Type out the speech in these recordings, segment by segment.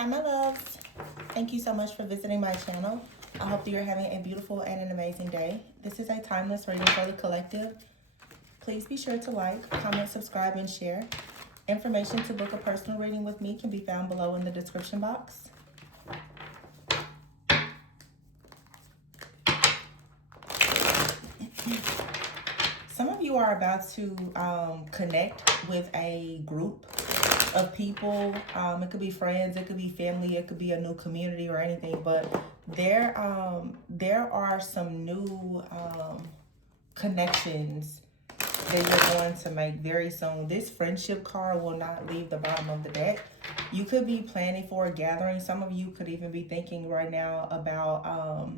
Hi, my loves. Thank you so much for visiting my channel. I hope that you're having a beautiful and an amazing day. This is a timeless reading for the collective. Please be sure to like, comment, subscribe, and share. Information to book a personal reading with me can be found below in the description box. Some of you are about to connect with a group of people. It could be friends, it could be family, it could be a new community or anything, but there are some new connections that you're going to make very soon. This friendship card will not leave the bottom of the deck. You could be planning for a gathering. Some of you could even be thinking right now about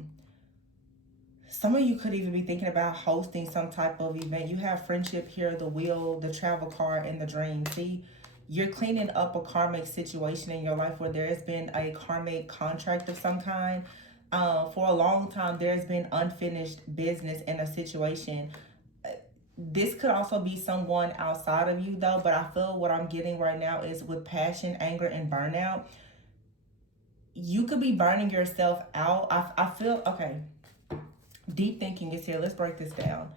some of you could even be thinking about hosting some type of event. You have friendship here, the wheel, the travel card, and the dream. See, you're cleaning up a karmic situation in your life where there has been a karmic contract of some kind. For a long time, there's been unfinished business in a situation. This could also be someone outside of you, though, but I feel what I'm getting right now is with passion, anger, and burnout. You could be burning yourself out. I feel, okay, deep thinking is here. Let's break this down.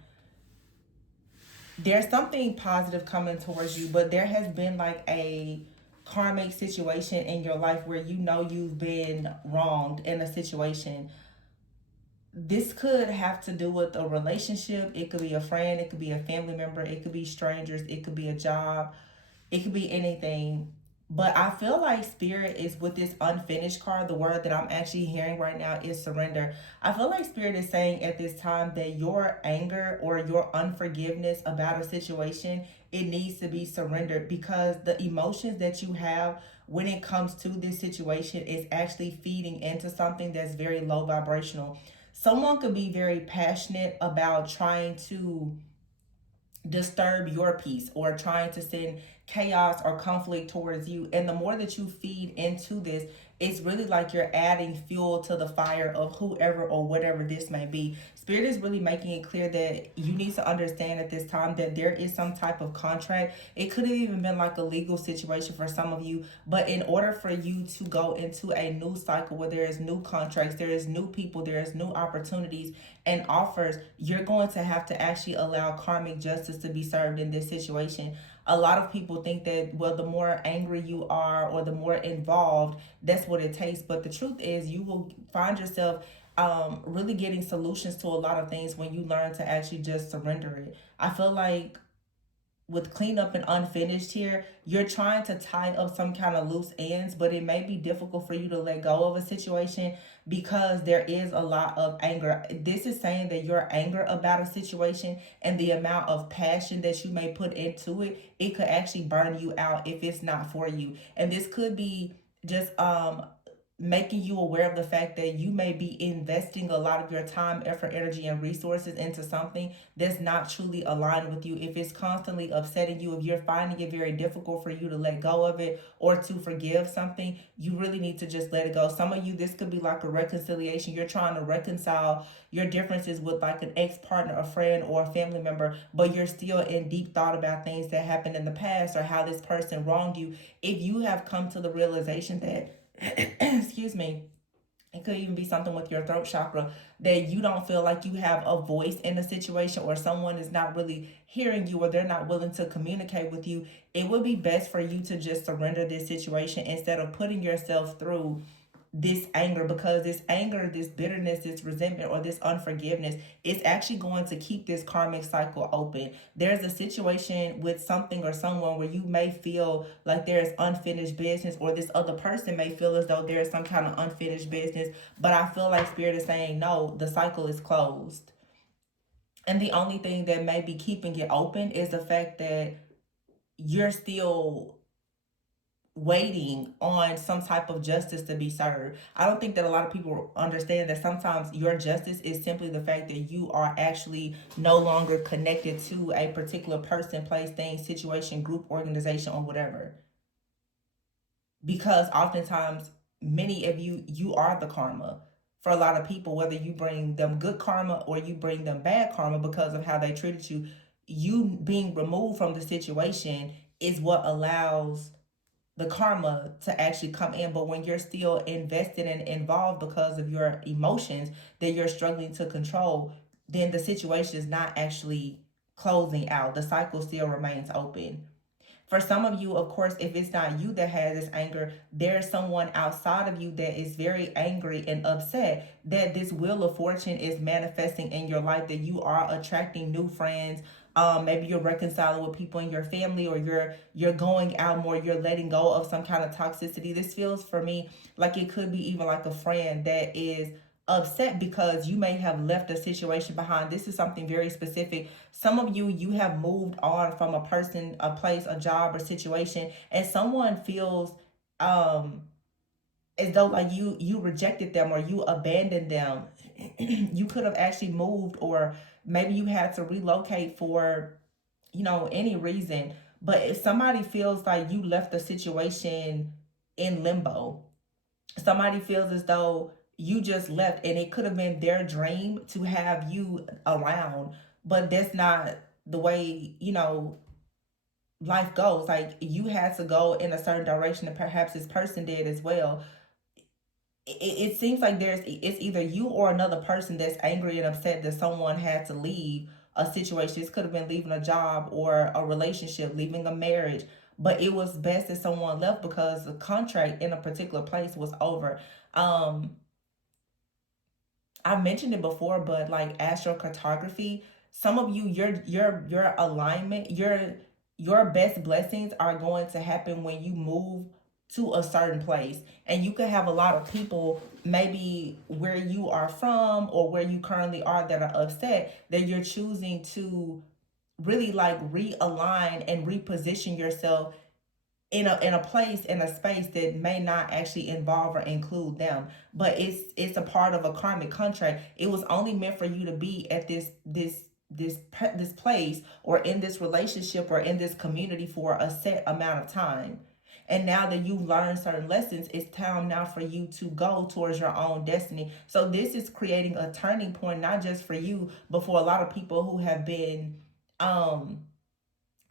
There's something positive coming towards you, but there has been like a karmic situation in your life where you know you've been wronged in a situation. This could have to do with a relationship. It could be a friend, it could be a family member, it could be strangers, it could be a job, it could be anything. But I feel like spirit is with this unfinished card. The word that I'm actually hearing right now is surrender. I feel like spirit is saying at this time that your anger or your unforgiveness about a situation, it needs to be surrendered, because the emotions that you have when it comes to this situation is actually feeding into something that's very low vibrational. Someone could be very passionate about trying to disturb your peace or trying to send chaos or conflict towards you. And the more that you feed into this, it's really like you're adding fuel to the fire of whoever or whatever this may be. Spirit is really making it clear that you need to understand at this time that there is some type of contract. It could have even been like a legal situation for some of you, but in order for you to go into a new cycle where there is new contracts, there is new people, there is new opportunities and offers, you're going to have to actually allow karmic justice to be served in this situation. A lot of people think that, well, the more angry you are or the more involved, that's what it takes. But the truth is, you will find yourself really getting solutions to a lot of things when you learn to actually just surrender it. I feel like with cleanup and unfinished here, you're trying to tie up some kind of loose ends, but it may be difficult for you to let go of a situation because there is a lot of anger. This is saying that your anger about a situation and the amount of passion that you may put into it, it could actually burn you out if it's not for you. And this could be just making you aware of the fact that you may be investing a lot of your time, effort, energy, and resources into something that's not truly aligned with you. If it's constantly upsetting you, if you're finding it very difficult for you to let go of it or to forgive something, you really need to just let it go. Some of you, this could be like a reconciliation. You're trying to reconcile your differences with like an ex-partner, a friend, or a family member, but you're still in deep thought about things that happened in the past or how this person wronged you. If you have come to the realization that excuse me, it could even be something with your throat chakra, that you don't feel like you have a voice in a situation or someone is not really hearing you or they're not willing to communicate with you, it would be best for you to just surrender this situation instead of putting yourself through this anger, because this anger, this bitterness, this resentment, or this unforgiveness is actually going to keep this karmic cycle open. There's a situation with something or someone where you may feel like there's unfinished business, or this other person may feel as though there's some kind of unfinished business, but I feel like spirit is saying no, the cycle is closed. And the only thing that may be keeping it open is the fact that you're still waiting on some type of justice to be served. I don't think that a lot of people understand that sometimes your justice is simply the fact that you are actually no longer connected to a particular person, place, thing, situation, group, organization, or whatever. Because oftentimes, many of you, you are the karma for a lot of people, whether you bring them good karma or you bring them bad karma because of how they treated you. You being removed from the situation is what allows the karma to actually come in. But when you're still invested and involved because of your emotions that you're struggling to control, then the situation is not actually closing out. The cycle still remains open. For some of you, of course, if it's not you that has this anger, there's someone outside of you that is very angry and upset that this wheel of fortune is manifesting in your life, that you are attracting new friends. Maybe you're reconciling with people in your family, or you're going out more, you're letting go of some kind of toxicity. This feels for me like it could be even like a friend that is upset because you may have left a situation behind. This is something very specific. Some of you, you have moved on from a person, a place, a job, or situation, and someone feels um as though like you rejected them or you abandoned them. You could have actually moved, or maybe you had to relocate for, any reason. But if somebody feels like you left the situation in limbo, somebody feels as though you just left and it could have been their dream to have you around, but that's not the way, life goes. Like, you had to go in a certain direction, and perhaps this person did as well. It seems like it's either you or another person that's angry and upset that someone had to leave a situation. This could have been leaving a job or a relationship, leaving a marriage, but it was best that someone left because the contract in a particular place was over. um I've mentioned it before, but like astrocartography, some of you, your alignment, your best blessings are going to happen when you move to a certain place. And you could have a lot of people maybe where you are from or where you currently are that are upset that you're choosing to really like realign and reposition yourself in a place, in a space that may not actually involve or include them, but it's a part of a karmic contract. It was only meant for you to be at this place, or in this relationship, or in this community for a set amount of time. And now that you've learned certain lessons, it's time now for you to go towards your own destiny. So this is creating a turning point, not just for you, but for a lot of people who have been um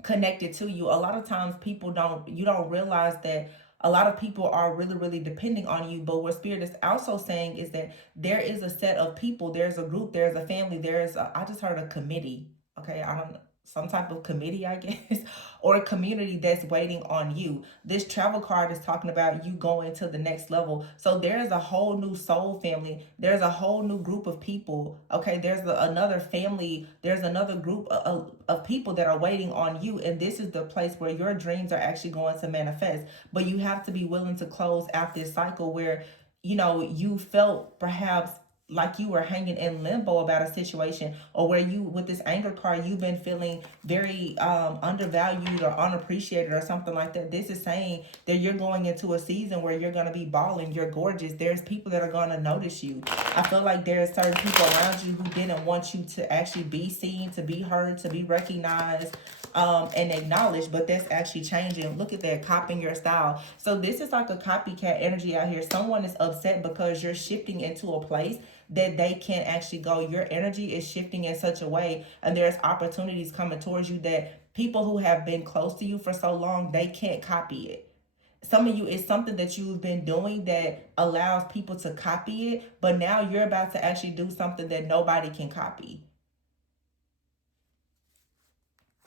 connected to you. A lot of times people don't you don't realize that a lot of people are really, really depending on you. But what spirit is also saying is that there is a set of people, there's a group, there's a family, I just heard a committee. Okay, I don't know, some type of committee, I guess, or a community that's waiting on you. This travel card is talking about you going to the next level. So there's a whole new soul family. There's a whole new group of people. Okay, another family. There's another group of people that are waiting on you. And this is the place where your dreams are actually going to manifest. But you have to be willing to close out this cycle where, you felt perhaps like you were hanging in limbo about a situation, or where you, with this anger card, you've been feeling very undervalued or unappreciated or something like that. This is saying that you're going into a season where you're going to be balling, you're gorgeous, there's people that are going to notice you. I feel like there's certain people around you who didn't want you to actually be seen, to be heard, to be recognized, and acknowledged, but that's actually changing. Look at that, copying your style. So this is like a copycat energy out here. Someone is upset because you're shifting into a place that they can't actually go. Your energy is shifting in such a way, and there's opportunities coming towards you that people who have been close to you for so long, they can't copy it. Some of you, it's something that you've been doing that allows people to copy it, but now you're about to actually do something that nobody can copy.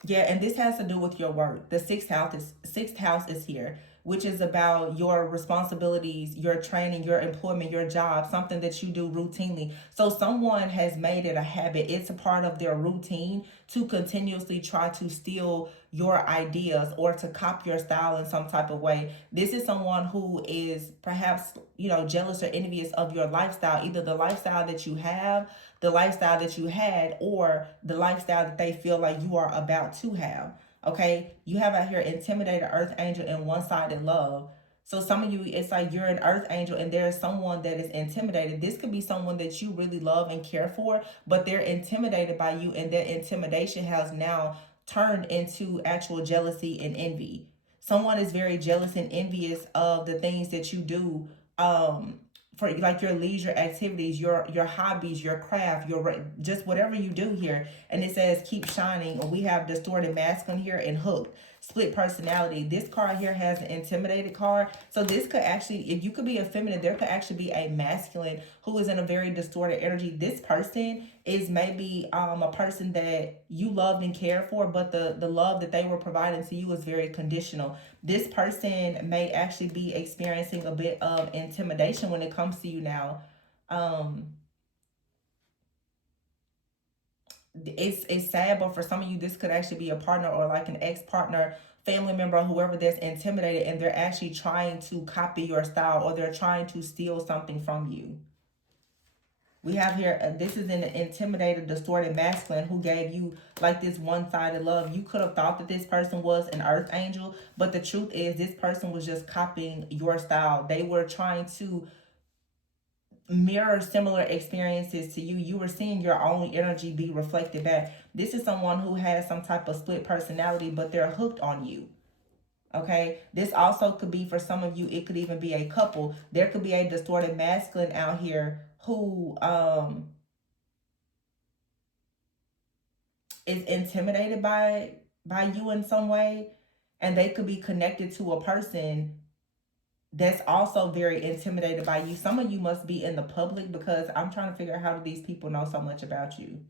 Yeah, and this has to do with your work. The sixth house is here, which is about your responsibilities, your training, your employment, your job, something that you do routinely. So someone has made it a habit. It's a part of their routine to continuously try to steal your ideas or to copy your style in some type of way. This is someone who is perhaps, jealous or envious of your lifestyle, either the lifestyle that you have, the lifestyle that you had, or the lifestyle that they feel like you are about to have. Okay, you have out here intimidated earth angel and one-sided love. So some of you, it's like you're an earth angel and there's someone that is intimidated. This could be someone that you really love and care for, but they're intimidated by you, and that intimidation has now turned into actual jealousy and envy. Someone is very jealous and envious of the things that you do, for like your leisure activities, your hobbies, your craft, your just whatever you do here. And it says keep shining. We have distorted masculine here and hooked. split personality. This card here has an intimidated card. So this could actually, if you could be a feminine, there could actually be a masculine who is in a very distorted energy. This person is maybe a person that you loved and cared for, but the love that they were providing to you is very conditional. This person may actually be experiencing a bit of intimidation when it comes to you now. It's sad, but for some of you, this could actually be a partner or like an ex-partner, family member, whoever that's intimidated, and they're actually trying to copy your style, or they're trying to steal something from you. We have here, this is an intimidated, distorted masculine who gave you like this one-sided love. You could have thought that this person was an earth angel, but the truth is this person was just copying your style. They were trying to mirror similar experiences to you. You were seeing your own energy be reflected back. This is someone who has some type of split personality, but they're hooked on you. Okay, this also could be for some of you, it could even be a couple. There could be a distorted masculine out here who is intimidated by you in some way, and they could be connected to a person that's also very intimidated by you. Some of you must be in the public, because I'm trying to figure out, how do these people know so much about you?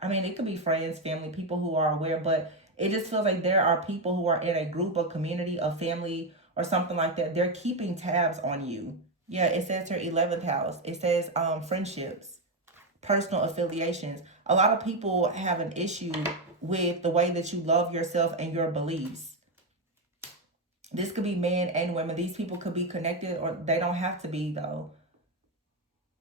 I mean, it could be friends, family, people who are aware, but it just feels like there are people who are in a group, a community, a family, or something like that. They're keeping tabs on you. Yeah, it says her 11th house. It says friendships, personal affiliations. A lot of people have an issue with the way that you love yourself and your beliefs. This could be men and women. These people could be connected, or they don't have to be, though.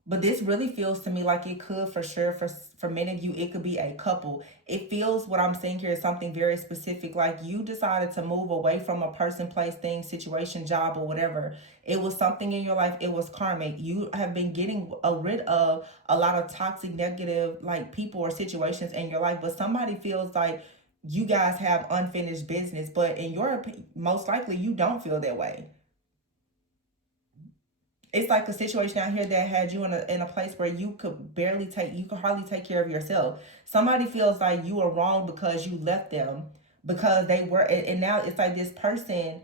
But this really feels to me like it could, for sure, for many of you, it could be a couple. It feels, what I'm seeing here is something very specific. Like you decided to move away from a person, place, thing, situation, job, or whatever. It was something in your life. It was karmic. You have been getting rid of a lot of toxic, negative, like people or situations in your life. But somebody feels like you guys have unfinished business, but in your opinion, most likely you don't feel that way. It's like a situation out here that had you in a place where you could hardly take care of yourself. Somebody feels like you were wrong because you left them, because they were, and now it's like this person,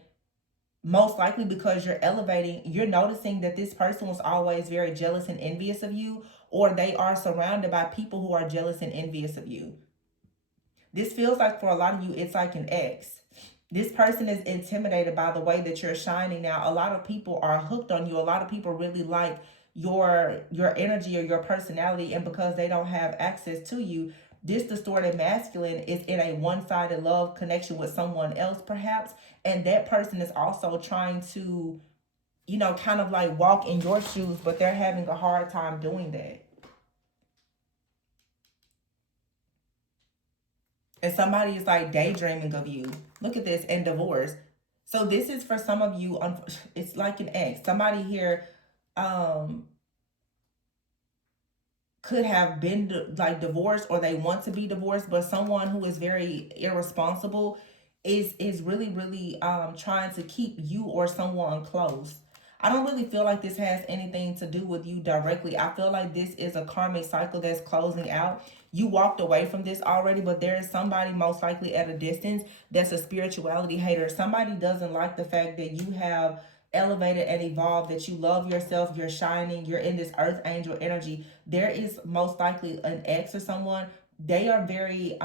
most likely because you're elevating, you're noticing that this person was always very jealous and envious of you, or they are surrounded by people who are jealous and envious of you. This feels like for a lot of you, it's like an ex. This person is intimidated by the way that you're shining now. A lot of people are hooked on you. A lot of people really like your energy or your personality, and because they don't have access to you, this distorted masculine is in a one-sided love connection with someone else, perhaps, and that person is also trying to, kind of like walk in your shoes, but they're having a hard time doing that. And somebody is like daydreaming of you. Look at this, and divorce. So this is for some of you, it's like an ex. Somebody here could have been like divorced, or they want to be divorced, but someone who is very irresponsible is really trying to keep you or someone close. I don't really feel like this has anything to do with you directly. I feel like this is a karmic cycle that's closing out. You walked away from this already, but there is somebody most likely at a distance that's a spirituality hater. Somebody doesn't like the fact that you have elevated and evolved, that you love yourself, you're shining, you're in this earth angel energy. There is most likely an ex or someone. They are very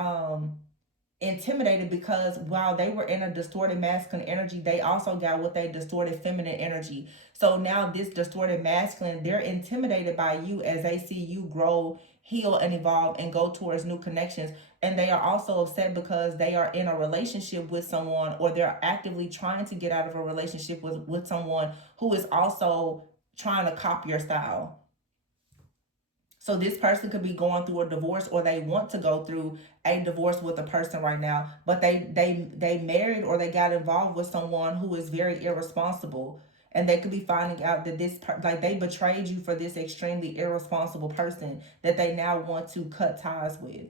intimidated, because while they were in a distorted masculine energy, they also got with a distorted feminine energy. So now this distorted masculine, they're intimidated by you as they see you grow, heal, and evolve and go towards new connections. And they are also upset because they are in a relationship with someone, or they're actively trying to get out of a relationship with someone who is also trying to copy your style. So this person could be going through a divorce, or they want to go through a divorce with a person right now, but they married, or they got involved with someone who is very irresponsible, and they could be finding out that like they betrayed you for this extremely irresponsible person that they now want to cut ties with.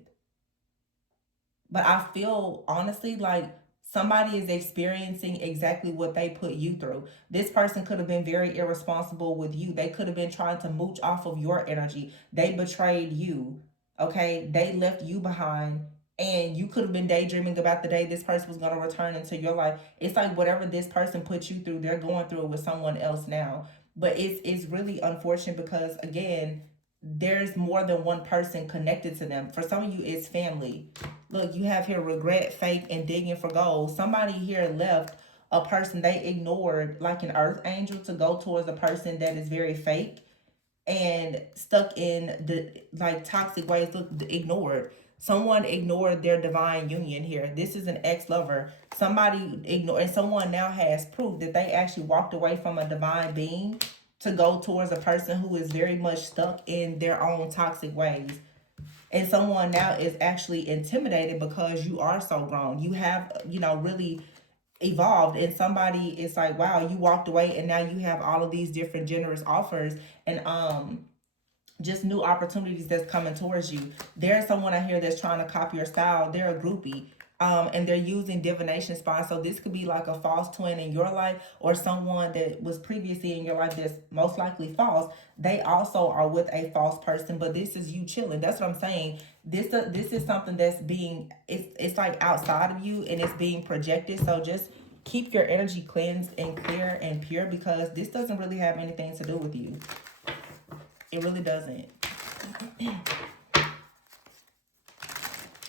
But I feel honestly like somebody is experiencing exactly what they put you through. This person could have been very irresponsible with you. They could have been trying to mooch off of your energy. They betrayed you. Okay? They left you behind. and you could have been daydreaming about the day this person was going to return into your life. It's like whatever this person put you through, they're going through it with someone else now. But it's really unfortunate because, again, there's more than one person connected to them. For some of you, it's family. Look, you have here regret, fake, and digging for gold. Somebody here left a person they ignored, like an earth angel, to go towards a person that is very fake and stuck in the like toxic ways. Look, ignored. Someone ignored their divine union here. This is an ex-lover. Somebody ignored, and someone now has proof that they actually walked away from a divine being to go towards a person who is very much stuck in their own toxic ways. And someone now is actually intimidated because you are so grown. You have, really evolved, and somebody is like, wow, you walked away and now you have all of these different generous offers and just new opportunities that's coming towards you. There's someone out here that's trying to copy your style. They're a groupie. And they're using divination spawns. So this could be like a false twin in your life, or someone that was previously in your life that's most likely false. They also are with a false person, but this is you chilling. That's what I'm saying. This is something that's being, it's like outside of you and it's being projected. So just keep your energy cleansed and clear and pure, because this doesn't really have anything to do with you. It really doesn't.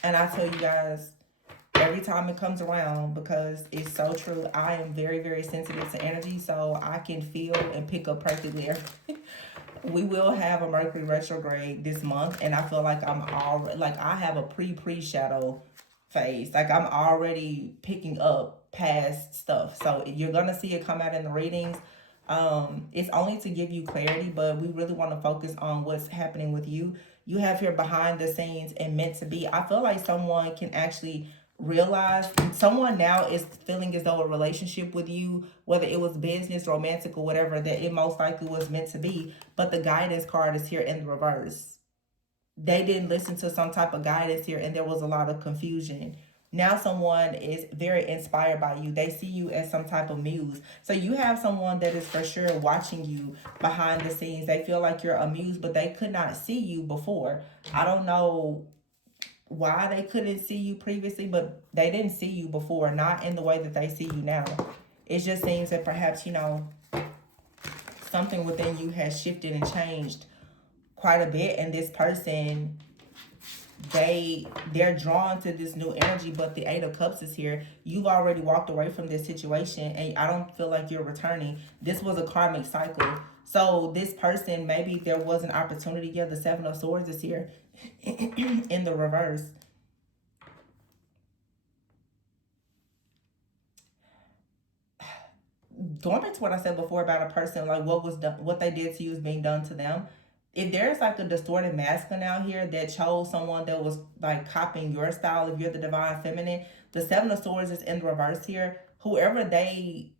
And I tell you guys, every time it comes around, because it's so true, I am very, very sensitive to energy, so I can feel and pick up practically everything. We will have a Mercury retrograde this month, and I feel like I'm already, like I have a pre-shadow phase. Like I'm already picking up past stuff. So you're going to see it come out in the readings. It's only to give you clarity, but we really want to focus on what's happening with you. You have here behind the scenes and meant to be. I feel like someone can actually realize, someone now is feeling as though a relationship with you, whether it was business, romantic, or whatever, that it most likely was meant to be, but the guidance card is here in the reverse. They didn't listen to some type of guidance here, and there was a lot of confusion. Now someone is very inspired by you. They see you as some type of muse. So you have someone that is for sure watching you behind the scenes. They feel like you're a muse, but they could not see you before. I don't know why they couldn't see you previously, but they didn't see you before, not in the way that they see you now. It just seems that perhaps, something within you has shifted and changed quite a bit, and this person, they're drawn to this new energy. But the Eight of Cups is here. You've already walked away from this situation, and I don't feel like you're returning. This was a karmic cycle. So this person, maybe there was an opportunity. Yeah, the Seven of Swords is here in the reverse. Going back to what I said before about a person, like what was done, what they did to you is being done to them. If there's like a distorted masculine out here that chose someone that was like copying your style, if you're the divine feminine, the Seven of Swords is in the reverse here. Whoever they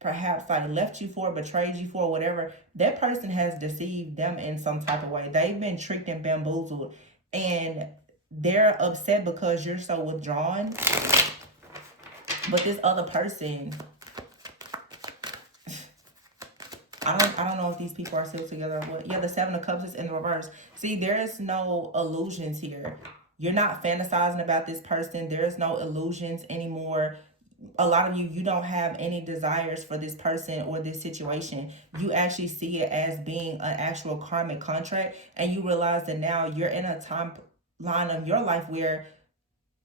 perhaps like left you for, betrayed you for, whatever, that person has deceived them in some type of way. They've been tricked and bamboozled, and they're upset because you're so withdrawn. But this other person, I don't know if these people are still together or what. Yeah, the Seven of Cups is in the reverse. See, there is no illusions here. You're not fantasizing about this person. There is no illusions anymore. A lot of you, you don't have any desires for this person or this situation. You actually see it as being an actual karmic contract, and you realize that now you're in a timeline of your life where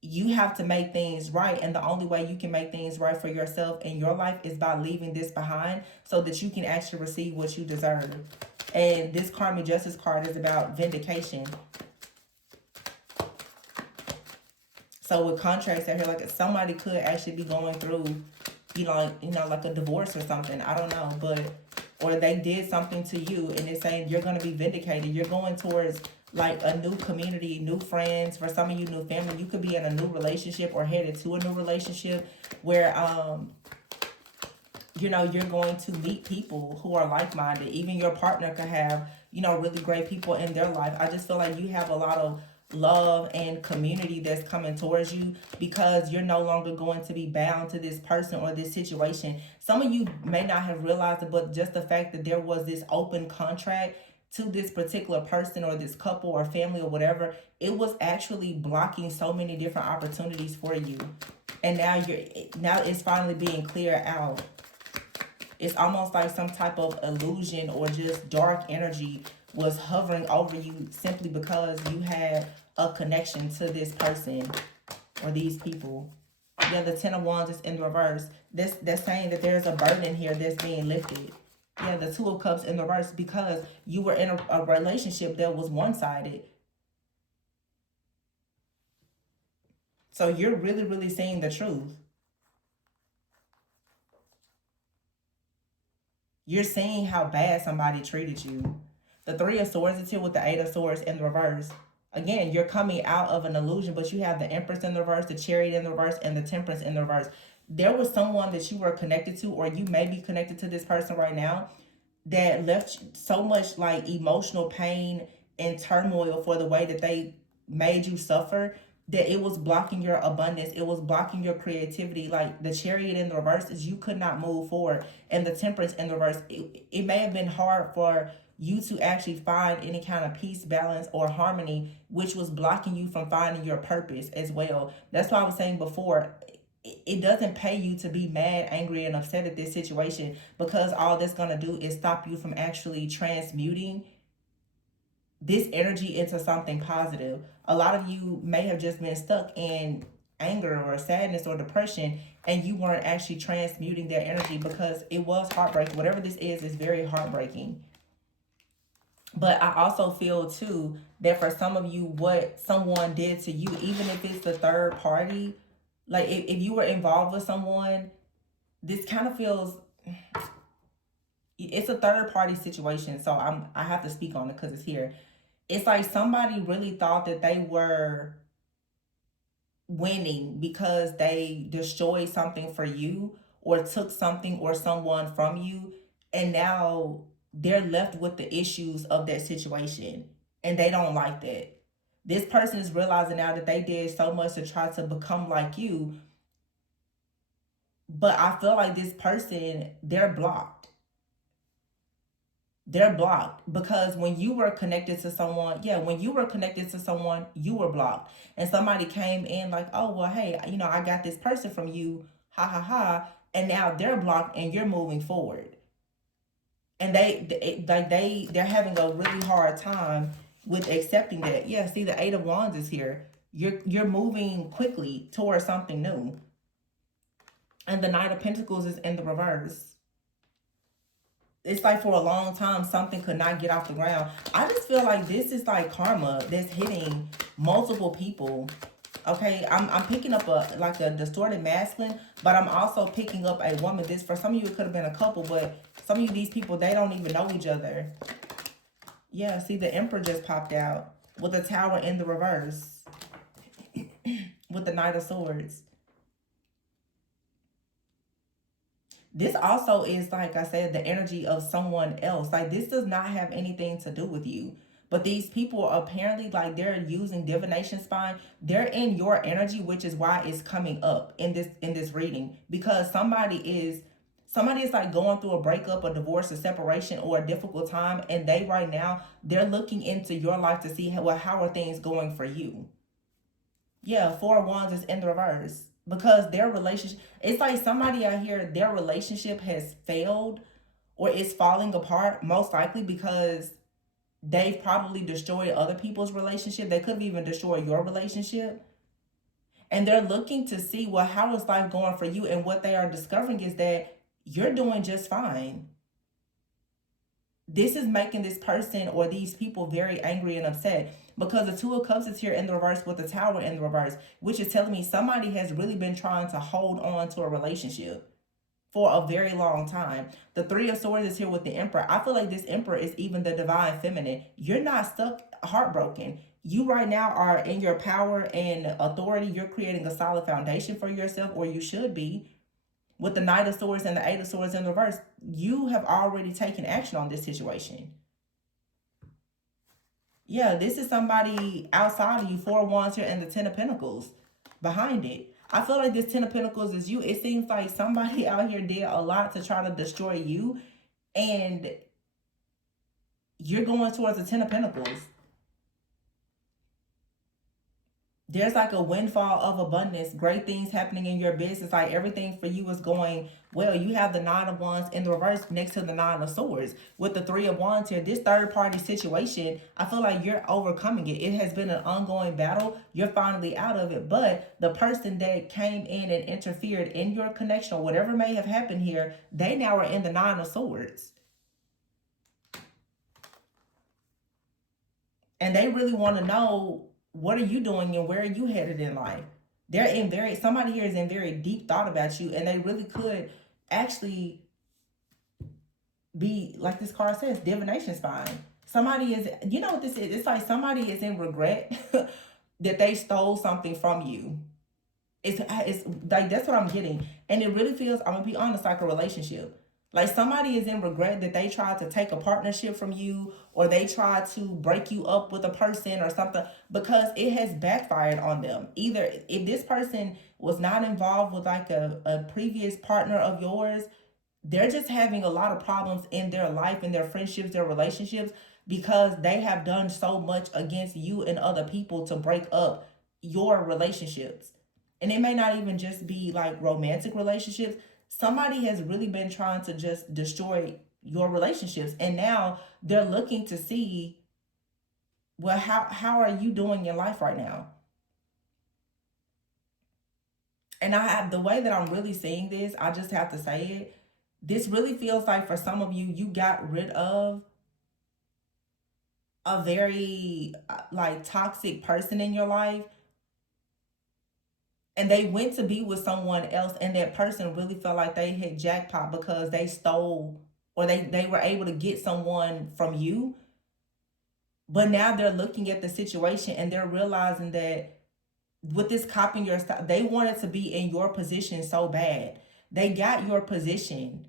you have to make things right, and the only way you can make things right for yourself in your life is by leaving this behind so that you can actually receive what you deserve. And this karmic justice card is about vindication. So with contracts out here, like somebody could actually be going through, like a divorce or something. I don't know, but or they did something to you, and it's saying you're going to be vindicated. You're going towards like a new community, new friends. For some of you, new family. You could be in a new relationship or headed to a new relationship where you're going to meet people who are like-minded. Even your partner could have really great people in their life. I just feel like you have a lot of love and community that's coming towards you, because you're no longer going to be bound to this person or this situation. Some of you may not have realized it, but just the fact that there was this open contract to this particular person or this couple or family or whatever, it was actually blocking so many different opportunities for you. And now it's finally being cleared out. It's almost like some type of illusion or just dark energy was hovering over you simply because you had a connection to this person or these people. Yeah, the Ten of Wands is in reverse. That's saying that there's a burden here that's being lifted. Yeah, the Two of Cups in reverse because you were in a relationship that was one-sided. So you're really, really seeing the truth. You're seeing how bad somebody treated you. The Three of Swords is here with the Eight of Swords in reverse. Again, you're coming out of an illusion, but you have the Empress in the reverse, the Chariot in the reverse, and the Temperance in the reverse. There was someone that you were connected to, or you may be connected to this person right now, that left so much like emotional pain and turmoil for the way that they made you suffer, that it was blocking your abundance. It was blocking your creativity. Like the Chariot in the reverse is you could not move forward. And the Temperance in the reverse, it may have been hard for you to actually find any kind of peace, balance, or harmony, which was blocking you from finding your purpose as well. That's why I was saying before, it doesn't pay you to be mad, angry, and upset at this situation, because all that's going to do is stop you from actually transmuting this energy into something positive. A lot of you may have just been stuck in anger or sadness or depression, and you weren't actually transmuting that energy because it was heartbreaking. Whatever this is very heartbreaking. But I also feel too that for some of you, what someone did to you, even if it's the third party, like if you were involved with someone, this kind of feels, it's a third party situation. So I have to speak on it because it's here. It's like somebody really thought that they were winning because they destroyed something for you or took something or someone from you, and now they're left with the issues of that situation, and they don't like that. This person is realizing now that they did so much to try to become like you, but I feel like this person, they're blocked. They're blocked because when you were connected to someone, when you were connected to someone, you were blocked. And somebody came in like, oh, well, hey, I got this person from you, ha ha ha. And now they're blocked and you're moving forward. And they're having a really hard time with accepting that. Yeah, see, the Eight of Wands is here. You're moving quickly towards something new. And the Knight of Pentacles is in the reverse. It's like for a long time, something could not get off the ground. I just feel like this is like karma that's hitting multiple people. Okay, I'm picking up a distorted masculine, but I'm also picking up a woman. This, for some of you, it could have been a couple, but some of these people, they don't even know each other. Yeah, see, the Emperor just popped out with the Tower in the reverse. With the Knight of Swords. This also is, like I said, the energy of someone else. Like, this does not have anything to do with you. But these people apparently, like, they're using divination spine. They're in your energy, which is why it's coming up in this reading. Because somebody is like going through a breakup, a divorce, a separation, or a difficult time. And they right now, they're looking into your life to see how are things going for you. Yeah, Four of Wands is in the reverse. Because their relationship, it's like somebody out here, their relationship has failed or is falling apart, most likely because they've probably destroyed other people's relationship. They could have even destroyed your relationship. And they're looking to see, well, how is life going for you? And what they are discovering is that you're doing just fine. This is making this person or these people very angry and upset, because the Two of Cups is here in the reverse with the Tower in the reverse, which is telling me somebody has really been trying to hold on to a relationship for a very long time. The Three of Swords is here with the Emperor. I feel like this Emperor is even the divine feminine. You're not stuck heartbroken. You right now are in your power and authority. You're creating a solid foundation for yourself, or you should be. With the Knight of Swords and the Eight of Swords in reverse, you have already taken action on this situation. Yeah, this is somebody outside of you. Four of Wands here and the Ten of Pentacles behind it. I feel like this Ten of Pentacles is you. It seems like somebody out here did a lot to try to destroy you. And you're going towards the Ten of Pentacles. There's like a windfall of abundance, great things happening in your business. Like everything for you is going well. You have the Nine of Wands in the reverse next to the Nine of Swords. With the Three of Wands here, this third party situation, I feel like you're overcoming it. It has been an ongoing battle. You're finally out of it. But the person that came in and interfered in your connection or whatever may have happened here, they now are in the Nine of Swords. And they really want to know, what are you doing and where are you headed in life? They're in somebody here is in very deep thought about you, and they really could actually be, like this card says, divination spine. Somebody is, you know what this is? It's like somebody is in regret that they stole something from you. It's like, that's what I'm getting. And it really feels, I'm gonna be honest, like a relationship. Like somebody is in regret that they tried to take a partnership from you, or they tried to break you up with a person or something, because it has backfired on them. Either if this person was not involved with like a previous partner of yours, they're just having a lot of problems in their life, in their friendships, their relationships, because they have done so much against you and other people to break up your relationships. And it may not even just be like romantic relationships. Somebody has really been trying to just destroy your relationships. And now they're looking to see, well, how are you doing in life right now? And I have, the way that I'm really seeing this, I just have to say it. This really feels like for some of you, you got rid of a very like toxic person in your life, and they went to be with someone else, and that person really felt like they hit jackpot because they stole, or they were able to get someone from you. But now they're looking at the situation and they're realizing that with this copying your style, they wanted to be in your position so bad. They got your position,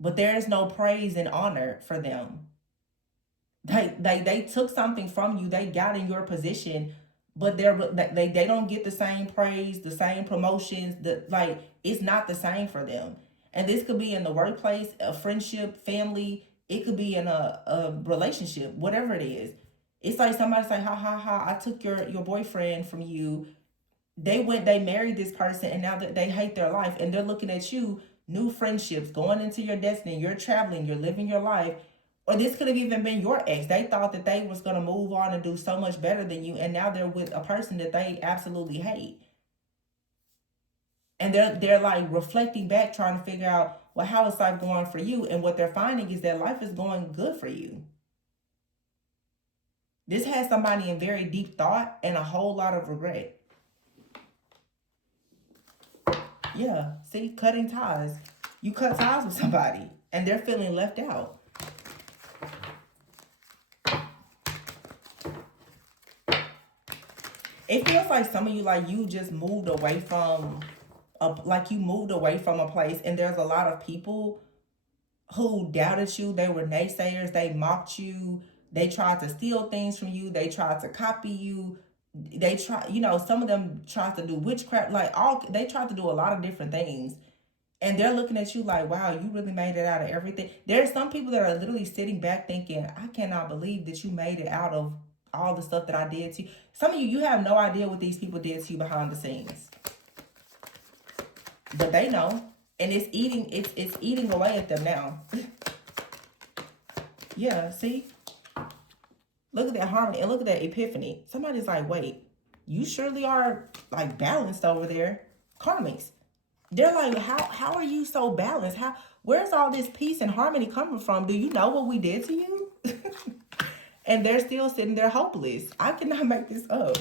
but there is no praise and honor for them. They took something from you. They got in your position, but they don't get the same praise, the same promotions. Like, it's not the same for them. And this could be in the workplace, a friendship, family. It could be in a relationship, whatever it is. It's like somebody say, ha ha ha, I took your boyfriend from you. They married this person, and now that they hate their life, and they're looking at you, new friendships, going into your destiny, you're traveling, you're living your life. Or this could have even been your ex. They thought that they was going to move on and do so much better than you, and now they're with a person that they absolutely hate. And they're like reflecting back, trying to figure out, well, how is life going for you? And what they're finding is that life is going good for you. This has somebody in very deep thought and a whole lot of regret. Yeah, see, cutting ties. You cut ties with somebody and they're feeling left out. It feels like some of you, like you just moved away from a place, and there's a lot of people who doubted you. They were naysayers. They mocked you. They tried to steal things from you. They tried to copy you. They try, some of them tried to do witchcraft. They tried to do a lot of different things. And they're looking at you like, wow, you really made it out of everything. There's some people that are literally sitting back thinking, I cannot believe that you made it out of all the stuff that I did to you. Some of you have no idea what these people did to you behind the scenes. But they know. And it's eating away at them now. Yeah, see? Look at that harmony and look at that epiphany. Somebody's like, wait, you surely are like balanced over there. Karmics. They're like, how are you so balanced? Where's all this peace and harmony coming from? Do you know what we did to you? And they're still sitting there hopeless. I cannot make this up.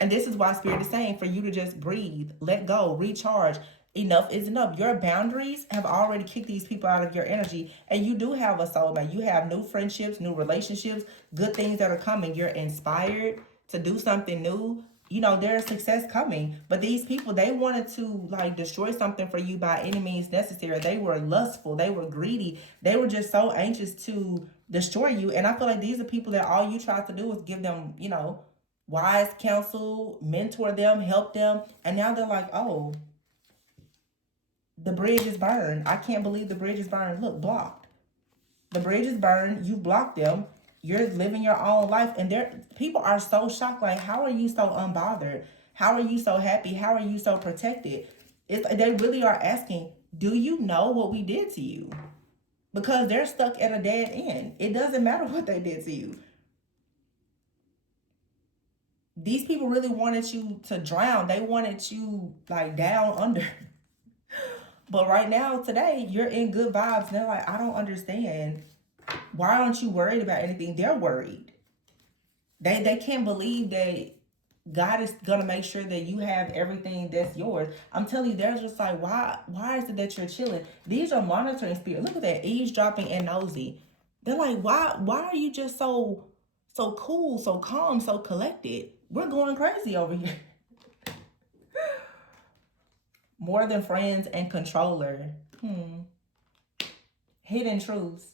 And this is why Spirit is saying for you to just breathe, let go, recharge. Enough is enough. Your boundaries have already kicked these people out of your energy. And you do have a soulmate. You have new friendships, new relationships, good things that are coming. You're inspired to do something new. There's success coming. But these people, they wanted to like destroy something for you by any means necessary. They were lustful. They were greedy. They were just so anxious to destroy you. And I feel like these are people that all you try to do is give them, wise counsel, mentor them, help them. And now they're like, oh, the bridge is burned. I can't believe the bridge is burned. Look, blocked. The bridge is burned. You blocked them. You're living your own life. And people are so shocked. Like, how are you so unbothered? How are you so happy? How are you so protected? They really are asking, do you know what we did to you? Because they're stuck at a dead end. It doesn't matter what they did to you. These people really wanted you to drown. They wanted you like down under. But right now, today, you're in good vibes. And they're like, I don't understand. Why aren't you worried about anything? They're worried. They can't believe that God is gonna make sure that you have everything that's yours. I'm telling you, they're just like, why is it that you're chilling? These are monitoring spirits. Look at that, eavesdropping and nosy. They're like, why are you just so cool, so calm, so collected? We're going crazy over here. More than friends and controller. Hidden truths.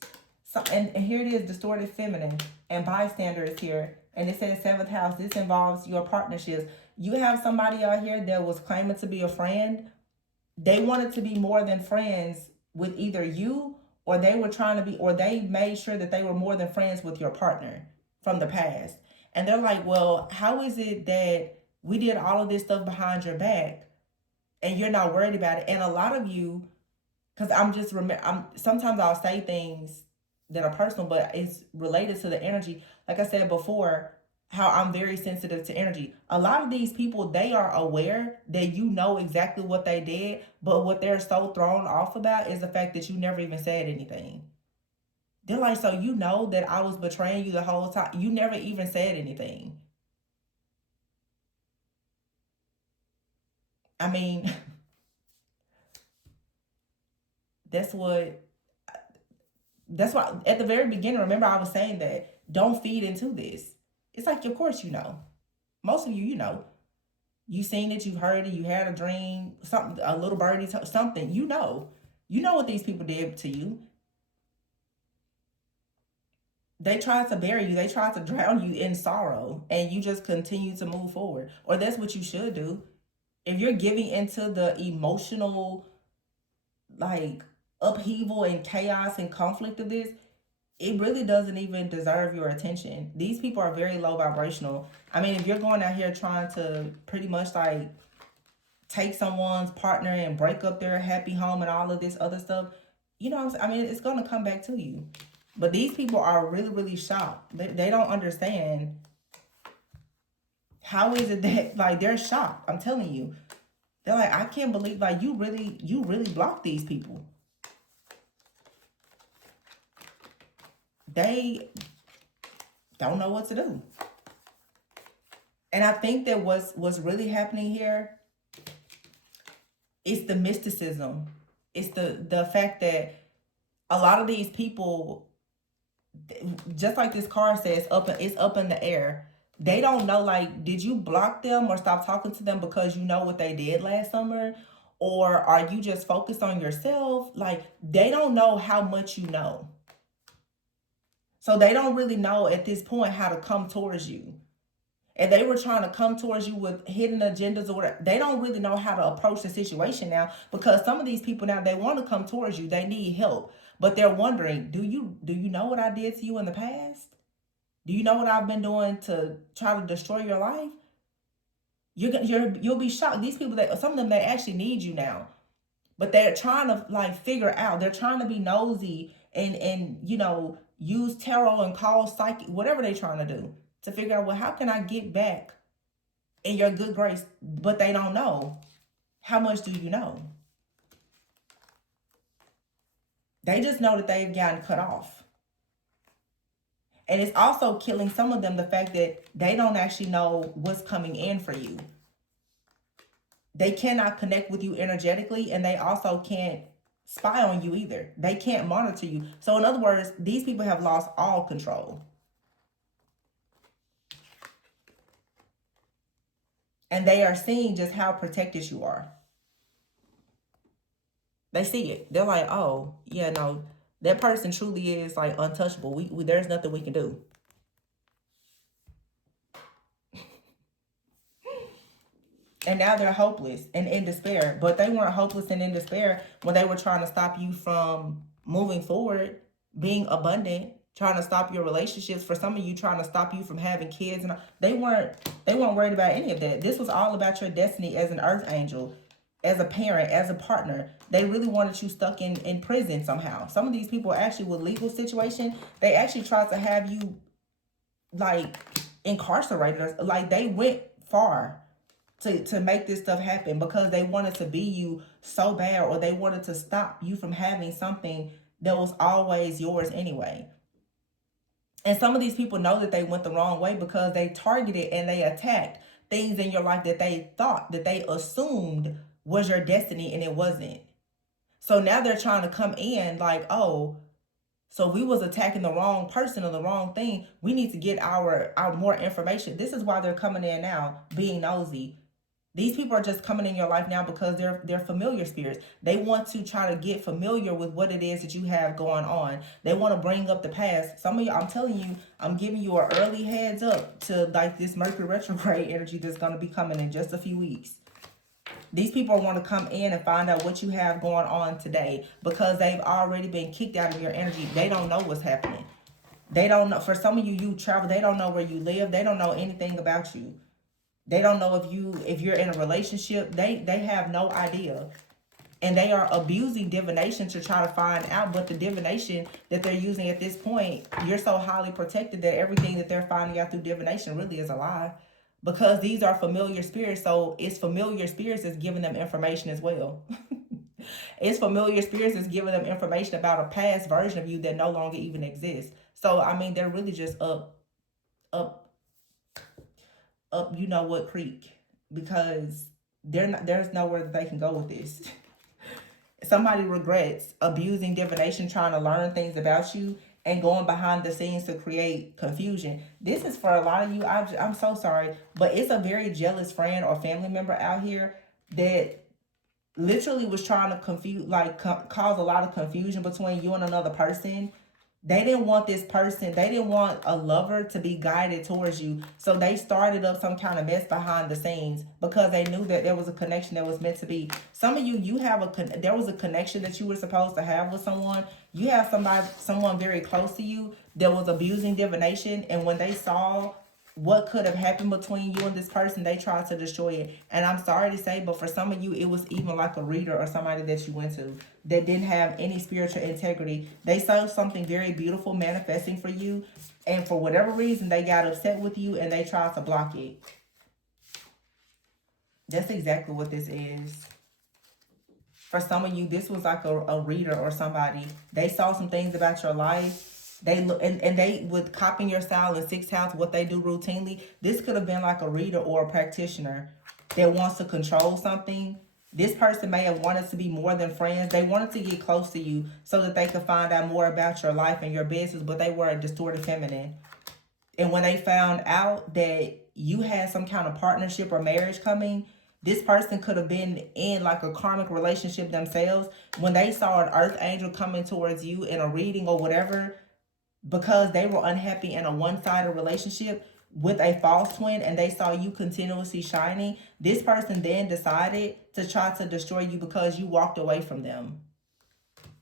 So, and here it is, distorted feminine and bystander is here. And it says 7th house. This involves your partnerships. You have somebody out here that was claiming to be a friend. They wanted to be more than friends with either you, or they were trying to be, or they made sure that they were more than friends with your partner from the past. And they're like, well, how is it that we did all of this stuff behind your back and you're not worried about it? And a lot of you, because sometimes I'll say things that are personal, but it's related to the energy. Like I said before, how I'm very sensitive to energy. A lot of these people, they are aware that you know exactly what they did, but what they're so thrown off about is the fact that you never even said anything. They're like, so you know that I was betraying you the whole time. You never even said anything. I mean, that's why at the very beginning, remember I was saying that don't feed into this. It's like, of course, you know. Most of you, you know. You seen it, you've heard it, you had a dream, something, a little birdie, something, you know. You know what these people did to you. They tried to bury you. They tried to drown you in sorrow, and you just continue to move forward. Or that's what you should do. If you're giving into the emotional, like, upheaval and chaos and conflict of this, it really doesn't even deserve your attention. These people are very low vibrational. I mean, if you're going out here trying to pretty much like take someone's partner and break up their happy home and all of this other stuff, you know, I mean, it's going to come back to you. But these people are really, really shocked. They don't understand. How is it that, like, they're shocked? I'm telling you. They're like, I can't believe, like, you really blocked these people. They don't know what to do. And I think that what's really happening here is the mysticism. It's the fact that a lot of these people, just like this card says, it's up in the air. They don't know, like, did you block them or stop talking to them because you know what they did last summer? Or are you just focused on yourself? Like, they don't know how much you know. So they don't really know at this point how to come towards you. And they were trying to come towards you with hidden agendas or whatever. They don't really know how to approach the situation now, because some of these people now, they want to come towards you. They need help. But they're wondering, do you know what I did to you in the past? Do you know what I've been doing to try to destroy your life? You'll be shocked. These people, some of them, they actually need you now. But they're trying to like figure out. They're trying to be nosy and you know, use tarot and call psychic, whatever they're trying to do, to figure out, well, how can I get back in your good grace? But they don't know. How much do you know? They just know that they've gotten cut off. And it's also killing some of them, the fact that they don't actually know what's coming in for you. They cannot connect with you energetically, and they also can't spy on you either. They can't monitor you. So in other words, these people have lost all control. And they are seeing just how protected you are. They see it. They're like, oh, yeah, no, that person truly is like untouchable. We there's nothing we can do. And now they're hopeless and in despair. But they weren't hopeless and in despair when they were trying to stop you from moving forward. being abundant, trying to stop your relationships. For some of you, trying to stop you from having kids, and they weren't worried about any of that. This was all about your destiny as an earth angel, as a parent, as a partner. They really wanted you stuck in prison somehow. Some of these people actually with legal situation, they actually tried to have you like incarcerated. Like they went far to make this stuff happen because they wanted to be you so bad, or they wanted to stop you from having something that was always yours anyway. And some of these people know that they went the wrong way because they targeted and they attacked things in your life that they thought, that they assumed was your destiny, and it wasn't. So now they're trying to come in like, oh, so we was attacking the wrong person or the wrong thing. We need to get our more information. This is why they're coming in now, being nosy. These people are just coming in your life now because they're familiar spirits. They want to try to get familiar with what it is that you have going on. They want to bring up the past. Some of you, I'm telling you, I'm giving you an early heads up to like this Mercury retrograde energy that's going to be coming in just a few weeks. These people want to come in and find out what you have going on today because they've already been kicked out of your energy. They don't know what's happening. They don't know. For some of you, you travel. They don't know where you live. They don't know anything about you. They don't know if you're in a relationship. They have no idea. And they are abusing divination to try to find out. But the divination that they're using at this point, you're so highly protected that everything that they're finding out through divination really is a lie. Because these are familiar spirits. So it's familiar spirits that's giving them information as well. It's familiar spirits that's giving them information about a past version of you that no longer even exists. So, I mean, they're really just up you know what creek, because there's nowhere that they can go with this. Somebody regrets abusing divination, trying to learn things about you and going behind the scenes to create confusion. This is for a lot of you. I'm so sorry, but it's a very jealous friend or family member out here that literally was trying to confuse, like cause a lot of confusion between you and another person. They didn't want this person, they didn't want a lover to be guided towards you. So they started up some kind of mess behind the scenes because they knew that there was a connection that was meant to be. Some of you, there was a connection that you were supposed to have with someone. You have someone very close to you that was abusing divination. And when they saw what could have happened between you and this person, they tried to destroy it. And I'm sorry to say, but for some of you, it was even like a reader or somebody that you went to that didn't have any spiritual integrity. They saw something very beautiful manifesting for you, and for whatever reason, they got upset with you and they tried to block it. That's exactly what this is. For some of you, this was like a reader or somebody. They saw some things about your life. They look and they would copy your style in sixth house, what they do routinely. This could have been like a reader or a practitioner that wants to control something. This person may have wanted to be more than friends. They wanted to get close to you so that they could find out more about your life and your business, but they were a distorted feminine. And when they found out that you had some kind of partnership or marriage coming, this person could have been in like a karmic relationship themselves. When they saw an earth angel coming towards you in a reading or whatever, because they were unhappy in a one-sided relationship with a false twin and they saw you continuously shining, this person then decided to try to destroy you because you walked away from them.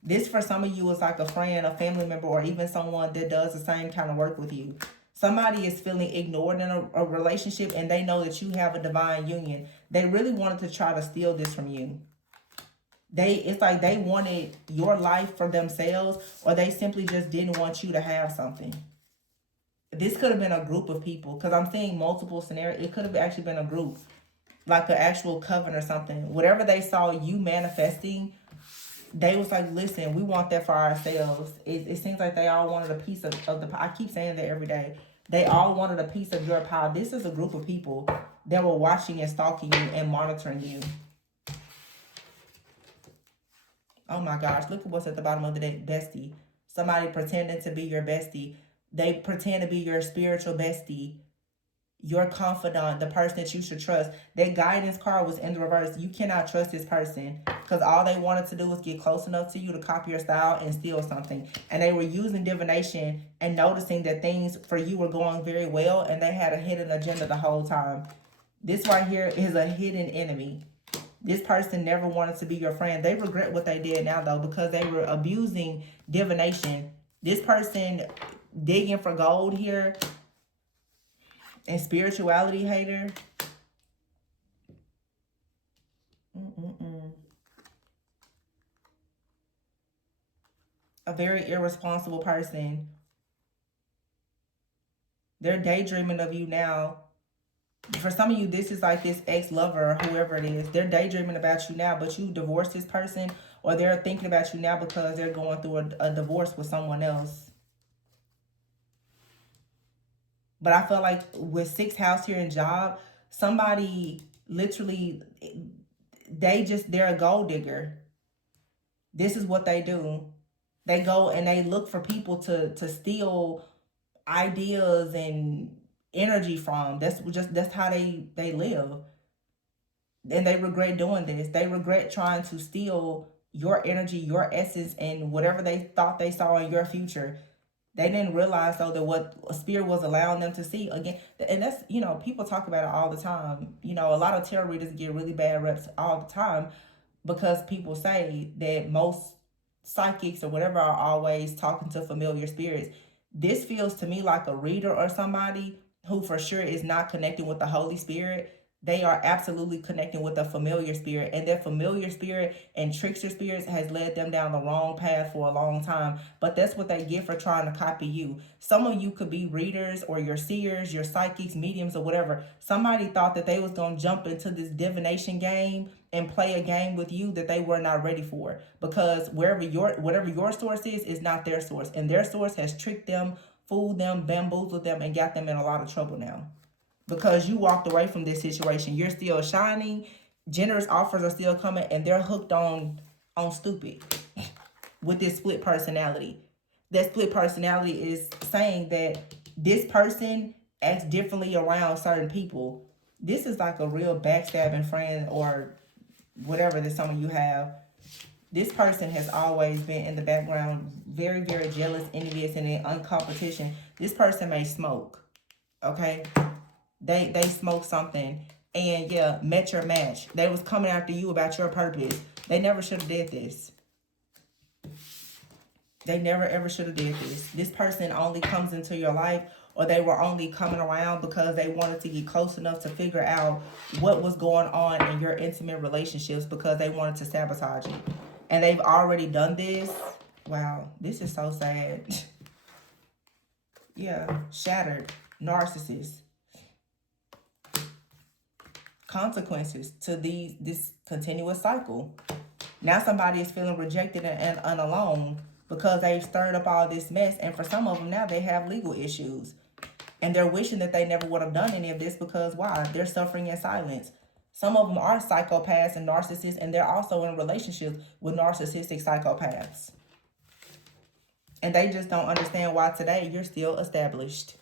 This for some of you is like a friend, a family member, or even someone that does the same kind of work with you. Somebody is feeling ignored in a relationship and they know that you have a divine union. They really wanted to try to steal this from you. It's like they wanted your life for themselves, or they simply just didn't want you to have something. This could have been a group of people, because I'm seeing multiple scenarios. It could have actually been a group, like an actual coven or something. Whatever they saw you manifesting, they was like, listen, we want that for ourselves. It seems like they all wanted a piece of the pie. I keep saying that every day. They all wanted a piece of your pie. This is a group of people that were watching and stalking you and monitoring you. Oh my gosh, look at what's at the bottom of the deck. Bestie. Somebody pretending to be your bestie. They pretend to be your spiritual bestie, your confidant, the person that you should trust. That guidance card was in the reverse. You cannot trust this person because all they wanted to do was get close enough to you to copy your style and steal something. And they were using divination and noticing that things for you were going very well, and they had a hidden agenda the whole time. This right here is a hidden enemy. This person never wanted to be your friend. They regret what they did now, though, because they were abusing divination This person digging for gold here and spirituality hater. A very irresponsible person. They're daydreaming of you now. For some of you, this is like this ex-lover or whoever it is. They're daydreaming about you now, but you divorced this person, or they're thinking about you now because they're going through a divorce with someone else. But I feel like with 6th house here in job, somebody literally, they're a gold digger. This is what they do. They go and they look for people to steal ideas and energy from. That's how they live. And they regret doing this. They regret trying to steal your energy, your essence, and whatever they thought they saw in your future. They didn't realize, though, that what spirit was allowing them to see. Again, and that's, people talk about it all the time. A lot of tarot readers get really bad reps all the time because people say that most psychics or whatever are always talking to familiar spirits. This feels to me like a reader or somebody who for sure is not connecting with the Holy Spirit. They are absolutely connecting with a familiar spirit, and that familiar spirit and trickster spirits has led them down the wrong path for a long time. But that's what they get for trying to copy you. Some of you could be readers or your seers, your psychics, mediums, or whatever. Somebody thought that they was going to jump into this divination game and play a game with you that they were not ready for, because whatever your source is not their source, and their source has tricked them, fooled them, bamboozled them, and got them in a lot of trouble now. Because you walked away from this situation. You're still shining. Generous offers are still coming, and they're hooked on stupid with this split personality. That split personality is saying that this person acts differently around certain people. This is like a real backstabbing friend or whatever that some of you have. This person has always been in the background, very, very jealous, envious, and in uncompetition. This person may smoke, okay? They smoked something and met your match. They was coming after you about your purpose. They never should have did this. They never ever should have did this. This person only comes into your life, or they were only coming around because they wanted to get close enough to figure out what was going on in your intimate relationships, because they wanted to sabotage you. And they've already done this. Wow, this is so sad. Shattered. Narcissist. Consequences to this continuous cycle. Now somebody is feeling rejected and alone because they've stirred up all this mess, and for some of them now they have legal issues, and they're wishing that they never would have done any of this, because why? They're suffering in silence. Some of them are psychopaths and narcissists, and they're also in relationships with narcissistic psychopaths, and they just don't understand why today you're still established.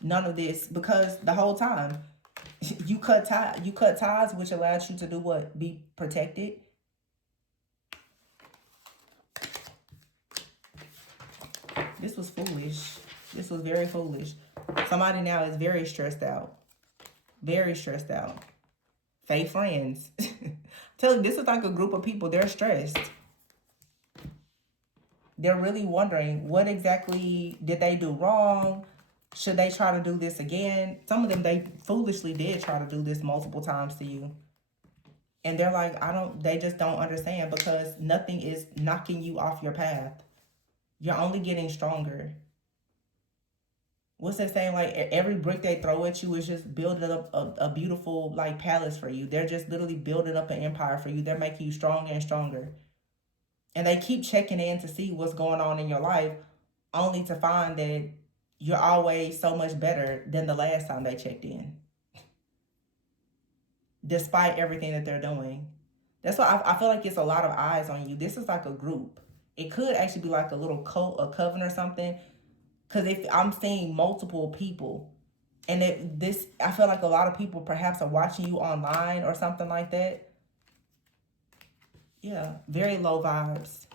None of this, because the whole time you cut ties, which allows you to do what? Be protected. This was foolish. This was very foolish. Somebody now is very stressed out. Very stressed out. Fake friends. Tell you, this is like a group of people. They're stressed. They're really wondering, what exactly did they do wrong? Should they try to do this again? Some of them, they foolishly did try to do this multiple times to you. And they're like, they just don't understand, because nothing is knocking you off your path. You're only getting stronger. What's that saying? Like, every brick they throw at you is just building up a beautiful, like, palace for you. They're just literally building up an empire for you. They're making you stronger and stronger. And they keep checking in to see what's going on in your life, only to find that you're always so much better than the last time they checked in, despite everything that they're doing. That's why I feel like it's a lot of eyes on you. This is like a group. It could actually be like a little cult, a coven or something. Because if I'm seeing multiple people, and I feel like a lot of people perhaps are watching you online or something like that. Yeah, very low vibes.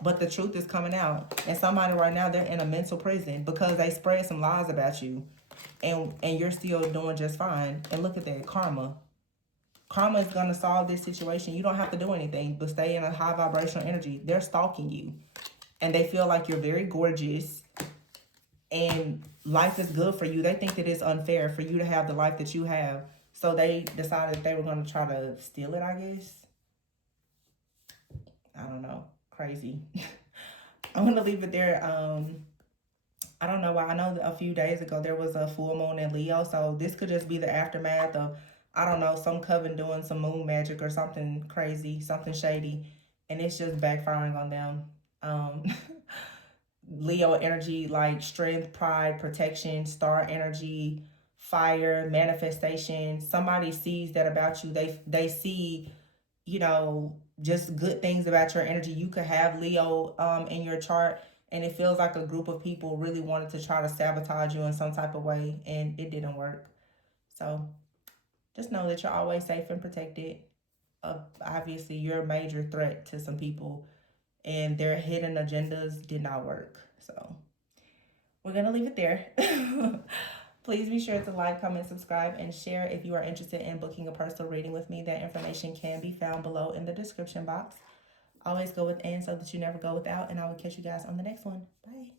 But the truth is coming out. And somebody right now, they're in a mental prison because they spread some lies about you. And you're still doing just fine. And look at that, karma. Karma is going to solve this situation. You don't have to do anything but stay in a high vibrational energy. They're stalking you. and they feel like you're very gorgeous and life is good for you. They think that it's unfair for you to have the life that you have. So they decided they were going to try to steal it, I guess. I don't know. Crazy. I'm going to leave it there. I don't know why. I know a few days ago there was a full moon in Leo. So this could just be the aftermath of, I don't know, some coven doing some moon magic or something crazy, something shady. And it's just backfiring on them. Leo energy, like strength, pride, protection, star energy, fire, manifestation. Somebody sees that about you. They see, you know, just good things about your energy. You could have Leo in your chart, and it feels like a group of people really wanted to try to sabotage you in some type of way, and it didn't work. So just know that you're always safe and protected. Obviously, you're a major threat to some people, and their hidden agendas did not work. So we're going to leave it there. Please be sure to like, comment, subscribe, and share if you are interested in booking a personal reading with me. That information can be found below in the description box. Always go within so that you never go without, and I will catch you guys on the next one. Bye.